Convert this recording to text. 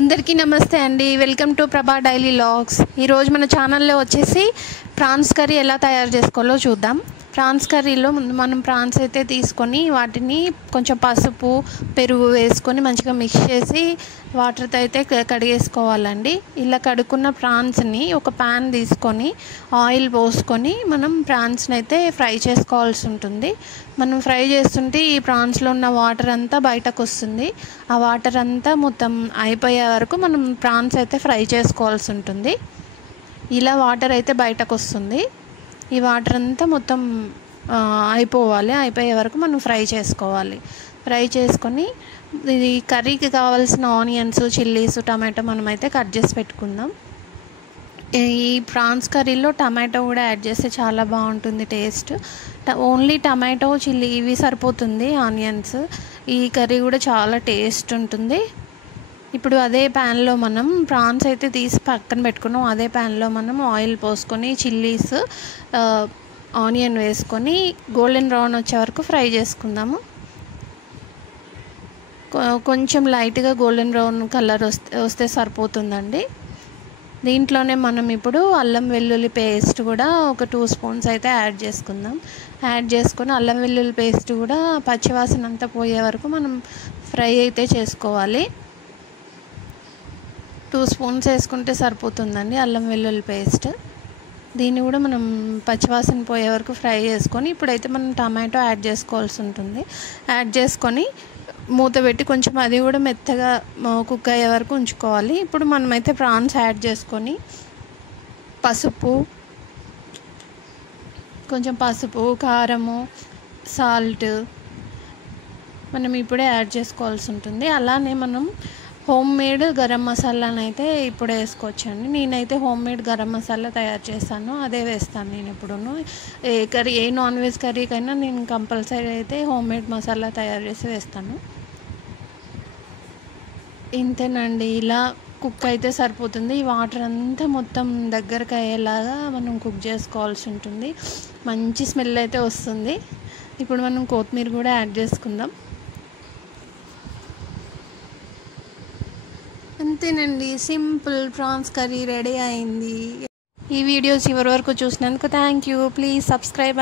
అందరికీ నమస్తే అండి. వెల్కమ్ టు ప్రభా డైలీ వ్లాగ్స్. ఈరోజు మన ఛానల్లో వచ్చేసి ప్రాన్స్ కర్రీ ఎలా తయారు చేసుకోవాలో చూద్దాం. ప్రాన్స్ కర్రీలో ముందు మనం ప్రాన్స్ అయితే తీసుకొని వాటిని కొంచెం పసుపు పెరుగు వేసుకొని మంచిగా మిక్స్ చేసి వాటర్తో అయితే కడిగేసుకోవాలండి. ఇలా కడుక్కున్న ప్రాన్స్ని ఒక ప్యాన్ తీసుకొని ఆయిల్ పోసుకొని మనం ప్రాన్స్ని అయితే ఫ్రై చేసుకోవాల్సి ఉంటుంది. మనం ఫ్రై చేస్తుంటే ఈ ప్రాన్స్లో ఉన్న వాటర్ అంతా బయటకు వస్తుంది. ఆ వాటర్ అంతా మొత్తం అయిపోయే వరకు మనం ప్రాన్స్ అయితే ఫ్రై చేసుకోవాల్సి ఉంటుంది. ఇలా వాటర్ అయితే బయటకు వస్తుంది. ఈ వాటర్ అంతా మొత్తం అయిపోయే వరకు మనం ఫ్రై చేసుకోవాలి. ఫ్రై చేసుకొని ఇది కర్రీకి కావాల్సిన ఆనియన్స్, చిల్లీస్, టమాటో మనమైతే కట్ చేసి పెట్టుకుందాం. ఈ ప్రాన్స్ కర్రీలో టమాటో కూడా యాడ్ చేస్తే చాలా బాగుంటుంది టేస్ట్. ఓన్లీ టమాటో, చిల్లీ ఇవి సరిపోతుంది. ఆనియన్స్ ఈ కర్రీ కూడా చాలా టేస్ట్ ఉంటుంది. ఇప్పుడు అదే ప్యాన్లో మనం ప్రాన్స్ అయితే తీసి పక్కన పెట్టుకున్నాం. అదే ప్యాన్లో మనం ఆయిల్ పోసుకొని చిల్లీస్, ఆనియన్ వేసుకొని గోల్డెన్ బ్రౌన్ వచ్చే వరకు ఫ్రై చేసుకుందాము. కొంచెం లైట్గా గోల్డెన్ బ్రౌన్ కలర్ వస్తే సరిపోతుందండి. దీంట్లోనే మనం ఇప్పుడు అల్లం వెల్లుల్లి పేస్ట్ కూడా ఒక 2 స్పూన్స్ అయితే యాడ్ చేసుకుందాం. యాడ్ చేసుకొని అల్లం వెల్లుల్లి పేస్ట్ కూడా పచ్చివాసన అంతా పోయే వరకు మనం ఫ్రై అయితే చేసుకోవాలి. 2 స్పూన్స్ వేసుకుంటే సరిపోతుందండి అల్లం వెల్లుల్లి పేస్ట్. దీన్ని కూడా మనం పచ్చివాసన పోయే వరకు ఫ్రై చేసుకొని ఇప్పుడైతే మనం టమాటో యాడ్ చేసుకోవాల్సి ఉంటుంది. యాడ్ చేసుకొని మూత పెట్టి కొంచెం అది కూడా మెత్తగా కుక్ అయ్యే వరకు ఉంచుకోవాలి. ఇప్పుడు మనమైతే ప్రాన్స్ యాడ్ చేసుకొని కొంచెం పసుపు, కారము, సాల్ట్ మనం ఇప్పుడే యాడ్ చేసుకోవాల్సి ఉంటుంది. అలానే మనం హోమ్ మేడ్ గరం మసాలాను అయితే ఇప్పుడు వేసుకోవచ్చండి. నేనైతే హోమ్ మేడ్ గరం మసాలా తయారు చేస్తాను, అదే వేస్తాను నేను ఎప్పుడూ. ఏ నాన్ వెజ్ కర్రీకైనా నేను కంపల్సరీ అయితే హోమ్ మేడ్ మసాలా తయారు చేసి వేస్తాను. ఇంతేనండి, ఇలా కుక్ అయితే సరిపోతుంది. ఈ వాటర్ అంతా మొత్తం దగ్గరకు అయ్యేలాగా మనం కుక్ చేసుకోవాల్సి ఉంటుంది. మంచి స్మెల్ అయితే వస్తుంది. ఇప్పుడు మనం కొత్తిమీర కూడా యాడ్ చేసుకుందాం. అంతేనండి, సింపుల్ ప్రాన్స్ కర్రీ రెడీ అయింది. ఈ వీడియో చివరి వరకు చూసినందుకు థ్యాంక్ యూ. Please subscribe.